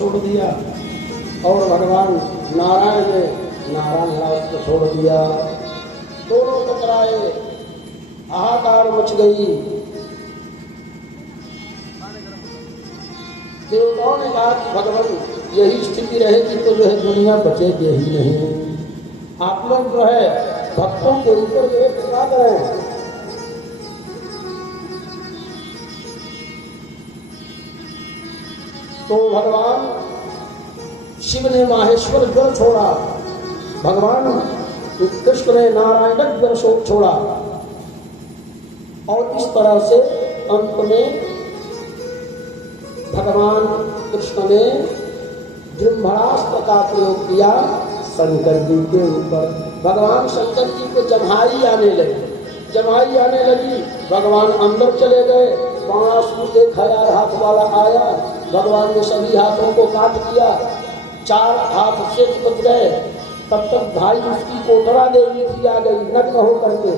छोड़ दिया और भगवान नारायण ने नारायणास्त्र छोड़ दिया। दोनों टकराए, हाहाकार मच गई। देवताओं ने कहा कि भगवान यही स्थिति रहेगी तो जो है दुनिया बचेगी ही नहीं। आप लोग जो है भक्तों के ऊपर जो है कृपा करें। तो भगवान शिव ने माहेश्वर ज्वर छोड़ा, भगवान कृष्ण ने नारायण ज्वर छोड़ा और इस तरह से अंत में भगवान कृष्ण ने जृंभणास्त्र का प्रयोग किया शंकर जी के ऊपर। भगवान शंकर जी को जम्हाई आने लगी, भगवान अंदर चले गए। बाणासुर 1000 हाथ वाला आया, भगवान ने सभी हाथों को काट दिया, 4 हाथ से बच गए। तब तक भाई उसकी कोटरा देवी थी आ गई नग्न होकर के।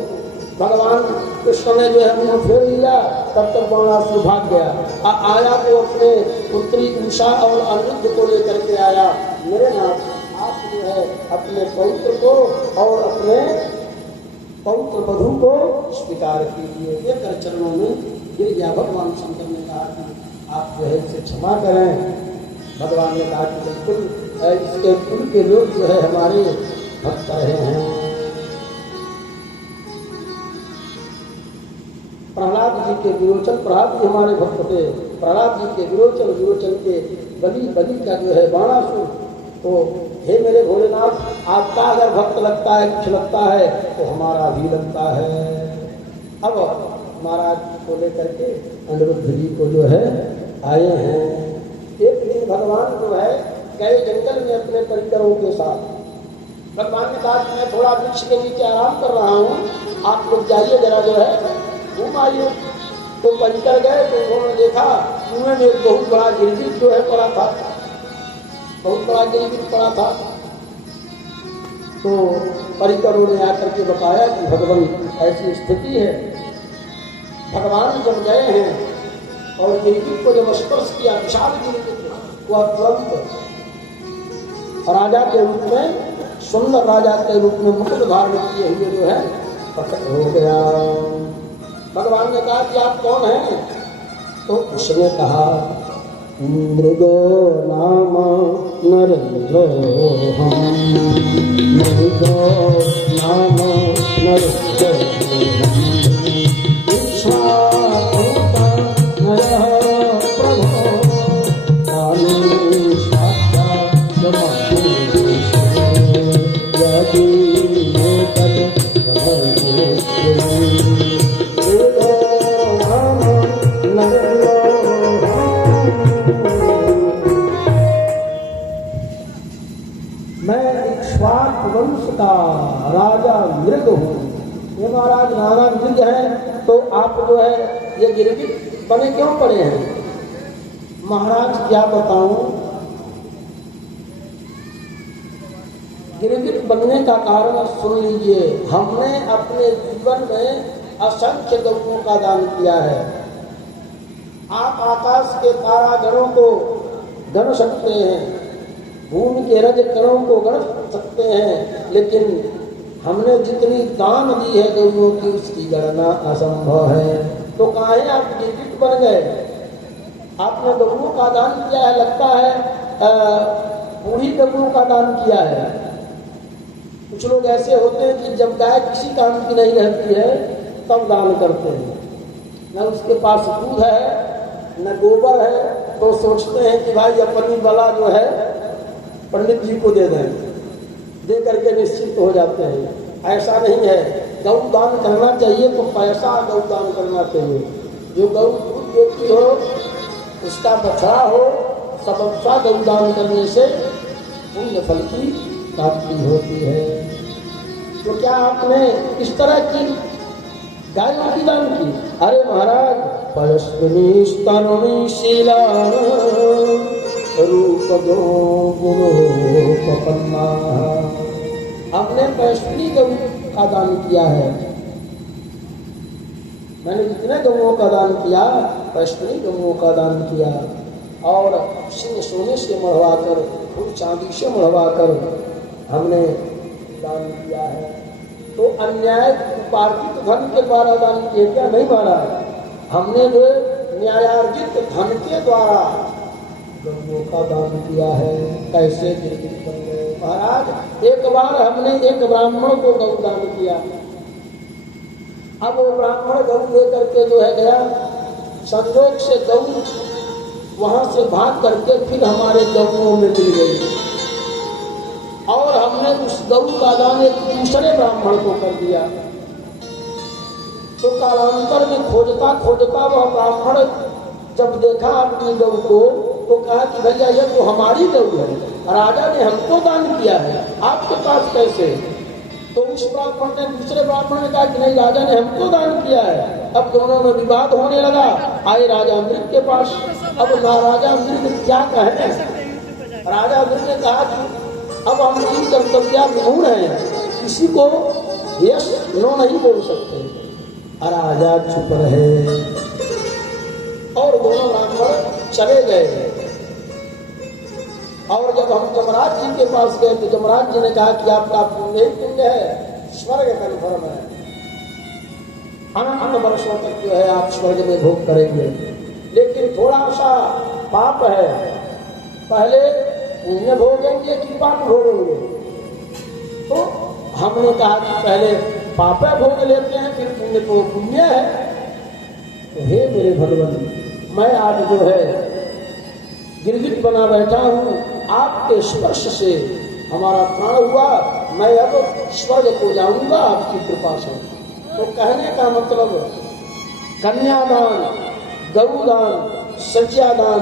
भगवान कृष्ण ने जो है मुंह फेर लिया, तब तक बाणासुर भाग गया। आया तो अपने पुत्री उषा और अनिरुद्ध को लेकर के आया। मेरे नाथ आप जो है अपने पौत्र को और अपने पौत्र वधू को स्वीकार कीजिए। लेकर चरणों में गिर गया। भगवान शंकर ने कहा कि आप जो है इसे क्षमा करें। भगवान ने कहा कि बिल्कुल इसके कुल के लोग जो है हमारे भक्त रहे हैं। प्रहलाद जी के विरोचन, प्रहलाद जी हमारे भक्त थे। प्रहलाद जी के विरोचन के बलि का जो है बाणासुर। तो हे मेरे भोलेनाथ, आपका अगर भक्त लगता है, कुछ लगता है तो हमारा भी लगता है। अब महाराज को लेकर के अनिरुद्ध जी को जो है आए हैं। एक दिन भगवान जो है गए जंगल में अपने परिकरों के साथ। भगवान ने कहा कि मैं थोड़ा वृक्ष के नीचे आराम कर रहा हूँ, आप लोग जाइए जरा जो है घूम आइए। तो परिकर गए तो उन्होंने देखा कुएं में एक बहुत बड़ा गिरगिट जो है पड़ा था, बहुत बड़ा गिरगिट पड़ा था। तो परिकरों ने आकर के बताया कि भगवान ऐसी स्थिति है। भगवान जब गए हैं और गिरगिट को जब स्पर्श किया, विशाल गिरगिट, वह तुरंत राजा के रूप में, सुंदर राजा के रूप में मुकुट धारण किए हुए जो है प्रकट हो गया। भगवान ने कहा कि आप कौन हैं? तो उसने कहा मृगो नाम नरेंद्रो हम, मृगो नाम नरेंद्रो राजा मृग हूँ। ये महाराज नाना मृग है तो आप जो है ये गिरगिट बने क्यों पड़े हैं? महाराज क्या बताऊं, गिरगिट बनने का कारण सुन लीजिए। हमने अपने जीवन में असंख्य गौओं का दान किया है। आप आकाश के तारागणों को गण सकते हैं, भूमि के रज कणों को गण सकते हैं, लेकिन हमने जितनी दान दी है गौओं की उसकी गणना असंभव है। तो काहे आप गिरगिट बन गए? आपने गौओं का दान किया है, लगता है बूढ़ी गौओं का दान किया है। कुछ लोग ऐसे होते हैं कि जब गाय किसी काम की नहीं रहती है तब दान करते हैं। न उसके पास दूध है न गोबर है, तो सोचते हैं कि भाई अपनी बला जो है पंडित जी को दे दें, दे करके निश्चित हो जाते हैं। ऐसा नहीं है, गौ दान करना चाहिए तो पैसा गौ दान करना चाहिए। जो गौ दूध देती हो, उसका बछड़ा हो, सबका गौ दान करने से पुण्य फल की प्राप्ति होती है। तो क्या आपने इस तरह की गायों की दान की? अरे महाराज, पयस्विनी तरुणी शीला रूप गो गुणोपन्ना, हमने पयस्विनी गौ का दान किया है। मैंने जितने गौओं का दान किया, पयस्विनी गौओं का दान किया। और सिंह सोने से मढ़वा कर, फूल चांदी से मढ़वा कर हमने दान किया है। तो अन्याय उपार्जित धन के द्वारा दान किया क्या? नहीं महाराज, हमने जो न्यायार्जित धन के द्वारा गौओं का दान किया है। कैसे गिरगिट बन गए महाराज? एक बार हमने एक ब्राह्मण को गौ दान किया। अब वो ब्राह्मण गौ लेकर के जो है गया, संजोग से गौ वहां से भाग करके फिर हमारे गौओं में मिल गई और हमने उस गौ का दान एक दूसरे ब्राह्मण को कर दिया। तो कालांतर में खोजता खोजता वह ब्राह्मण जब देखा अपनी गौ को तो कहा कि भैया ये तो हमारी गौ है, राजा ने हमको दान किया है, आपके पास कैसे? तो उस ब्राह्मण ने दूसरे ब्राह्मण ने कहा कि नहीं, राजा ने हमको दान किया है। अब दोनों में विवाद होने लगा। आए राजा मृग के पास। अब राजा मृग क्या कहे? राजा मृग ने कहा कि अब हम इन कर्तव्या विमूढ़ हैं, किसी को यश नो नहीं बोल सकते। राजा चुप रहे और दोनों ब्राह्मण चले गए। और जब हम जमराज जी के पास गए तो जमराज जी ने कहा कि आपका पुण्य पुण्य है, स्वर्ग कन्फर्म है, अनंत वर्षों तक जो है आप स्वर्ग में भोग करेंगे, लेकिन थोड़ा सा पाप है, पहले पुण्य भोगेंगे कि पाप भोगेंगे? तो हमने कहा कि पहले पाप भोग लेते हैं फिर पुण्य, तो पुण्य है। तो हे मेरे भगवान, मैं आज जो है गिरगिट बना बैठा हूँ, आपके स्पर्श से हमारा प्राण हुआ, मैं अब स्वर्ग को जाऊंगा आपकी कृपा से। तो कहने का मतलब कन्यादान, गरुदान, सज्जादान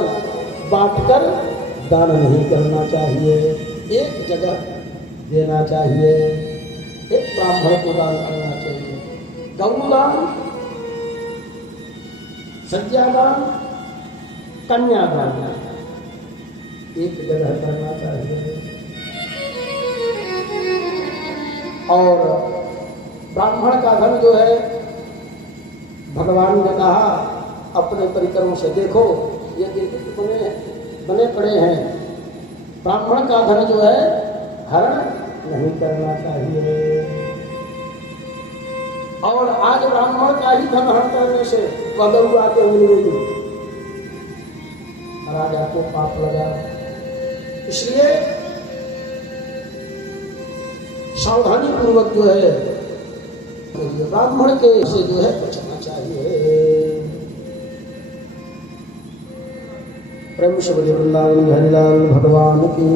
बांटकर दान नहीं करना चाहिए, एक जगह देना चाहिए, एक ब्राह्मण को दान करना चाहिए। गरुदान, सज्जादान, कन्यादान एक जगह करना चाहिए। और ब्राह्मण का धन जो है, भगवान ने कहा अपने परिकरों से देखो ये गिरगिट बने पड़े हैं, ब्राह्मण का धन जो है हरण नहीं करना चाहिए। और आज ब्राह्मण का ही धन हरण करने से गौ आके मिल गई, राजा को पाप लगा। इसलिए सावधानी पूर्वक जो है ब्राह्मण के से जो है बचना चाहिए। प्रेम से वृंदावन हरिलाल भगवान की